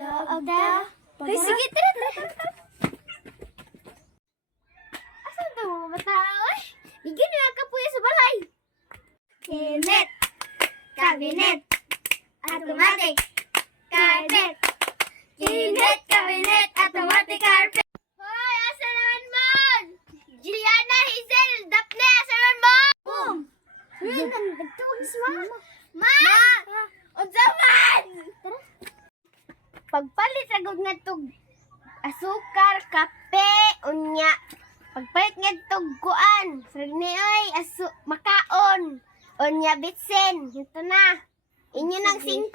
Laagda. Ay, sige, tara, tara, tara, tara. Asan ito mga matao? Bigyan na ka po sa balay. Kinet, kabinet, automatic, carpet. Kinet, kabinet, automatic, carpet. Hoy, asa naman mo? Juliana, Hazel, Daphne, asa naman mo? Boom! Yun, nagtuwis mo. Ma! Unsa man? Pagpalit agad nga tog asukar, kape, unya. Pagpalit nga tog kuan, sirni oy, makaon, unya bitsen. Ito na. Inyo ng 5.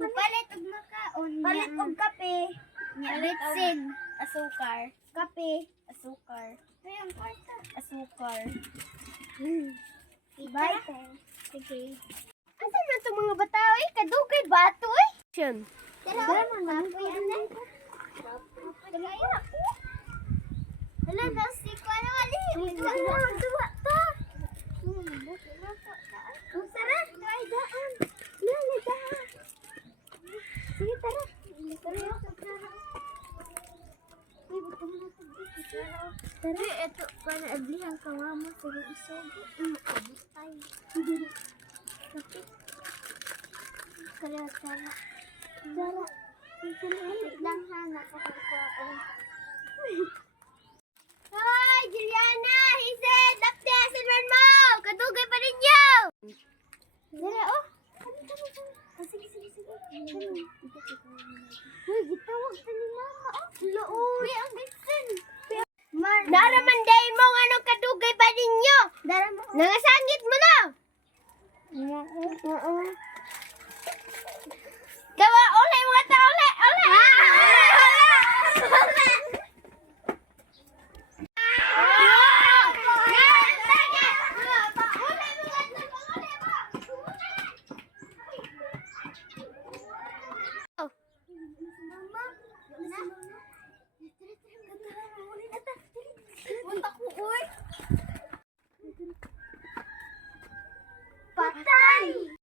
Palit og makaon, palit og kape, nya bitsen, asukar, kape, asukar. Ayun, kwarta. Asukar. Bye. Sige. Asan na itong mga bata, oy? Kadugay bato, oy? Siyan. Tara, mga po yan na. Tagaya ako. Hala, nasi ko. Ano, ali? Duwa ta. Tara. Ay, daan. Lala, daan. Sige, tara. Tara. Tara, ito, para aglihan ka mo sa isogo. Abot tayo. Kapit. Tara. Wait lang ha, nakakakaon. Hoy, Juliana, Hazel, Daphne, asan man mo? Kadugay pa ninyo! Tara, oh. Sige. Uy, gitawag ka ni mama, oh. Uy, ang bitsin. Naraman dahil mo nga anong kadugay ba ninyo? Nangasangit mo na! Gawa, ulay mga tao, ulay! Patay!